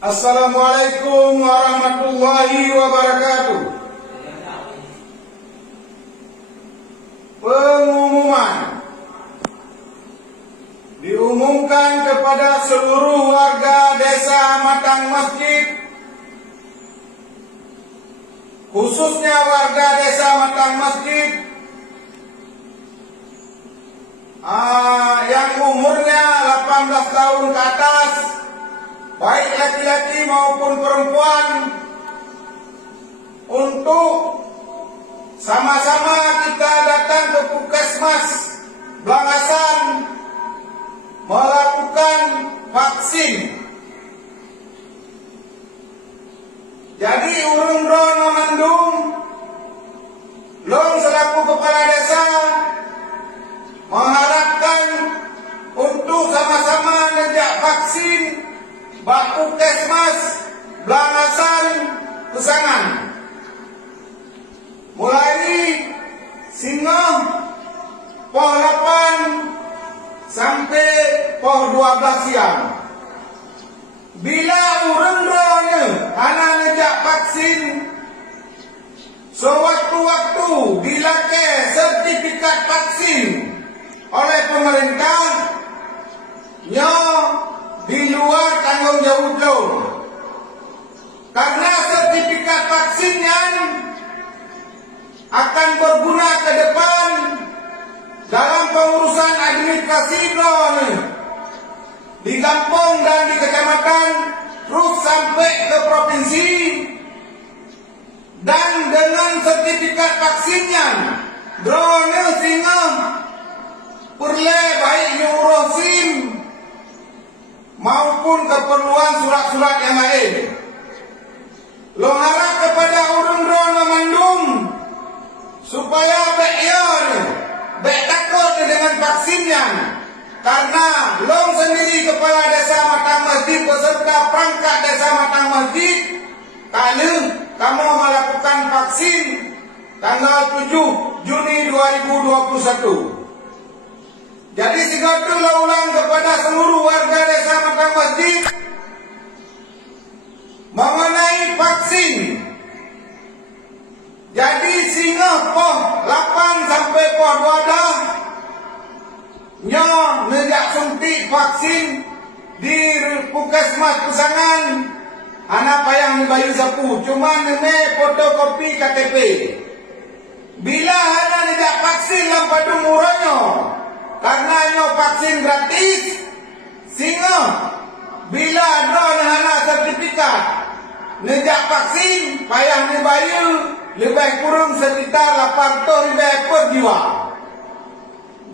Assalamualaikum warahmatullahi wabarakatuh. Pengumuman diumumkan kepada seluruh warga desa Matang Masjid, khususnya warga desa Matang Masjid yang umurnya 18 tahun ke atas, baik laki-laki maupun perempuan, untuk sama-sama kita datang ke Puskesmas Blangasan melakukan vaksin. Jadi urung ron memandung, long selaku kepala desa mengharapkan untuk sama-sama nejak vaksin bak Puskesmas Blangasan Pesangan. Mulai Singoh Poh 8 sampai Poh 12 siang. Bila urang-urangnya anak nejak vaksin, sewaktu-waktu bila ke sertifikat vaksin oleh pemerintah, nyo di luar tanggung jawab lo. Karena sertifikat vaksinnya akan berguna ke depan dalam pengurusan administrasi lo di kampung dan di kecamatan, terus sampai ke provinsi. Dan dengan sertifikat vaksinnya drone singa perle baik nyuruh SIM maupun keperluan surat-surat yang lain. Lo harap kepada urang drone memandung supaya bek takut dengan vaksinnya, karena long sendiri kepala desa Matang Masjid beserta perangkat desa Matang Masjid kalau kamu melakukan vaksin tanggal 7 Juni 2021. Jadi singkatnya ulang kepada seluruh warga desa Matang Masjid mengenai vaksin. Jadi singa Poh 8 sampai Poh 12 nyo nejak suntik vaksin di Puskesmas Pesangan. Anak payang di Bayu Sapu, cuma nene fotokopi KTP. Bila anak nejak vaksin lampadung murahnya, karena nyo vaksin gratis, singa bila ada anak sertifikat nejak vaksin payah di Bayu lebih kurang sekitar 800 ribu per jiwa.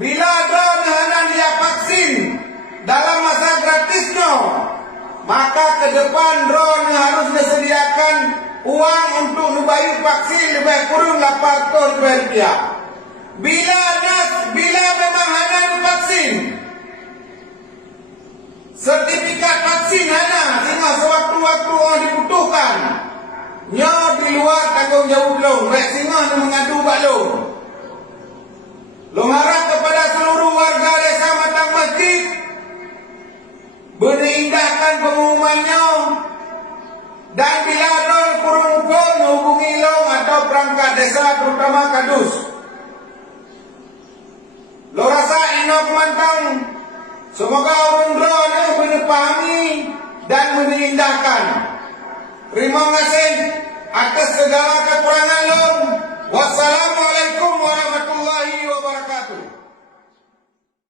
Bila ada anak dia vaksin dalam masa gratisnya, maka ke depan drone harus disediakan uang untuk membayar vaksin lebih kurang 800 ribu rupiah. Bila memang anak divaksin, sertifikat vaksin anak sehingga sewaktu-waktu orang dibutuhkan, nyo di luar tanggung jawab lo, rek singa mengadu bak lo. Lo harap kepada seluruh warga desa Matang Masjid berindahkan pengumumannya, dan bila ada kurung-kurung hubungi lo atau perangkat desa terutama kadus. Lo rasa inok mantang, semoga orang-orang menepahami dan menindahkan. Terima kasih atas segala kekurangan lo.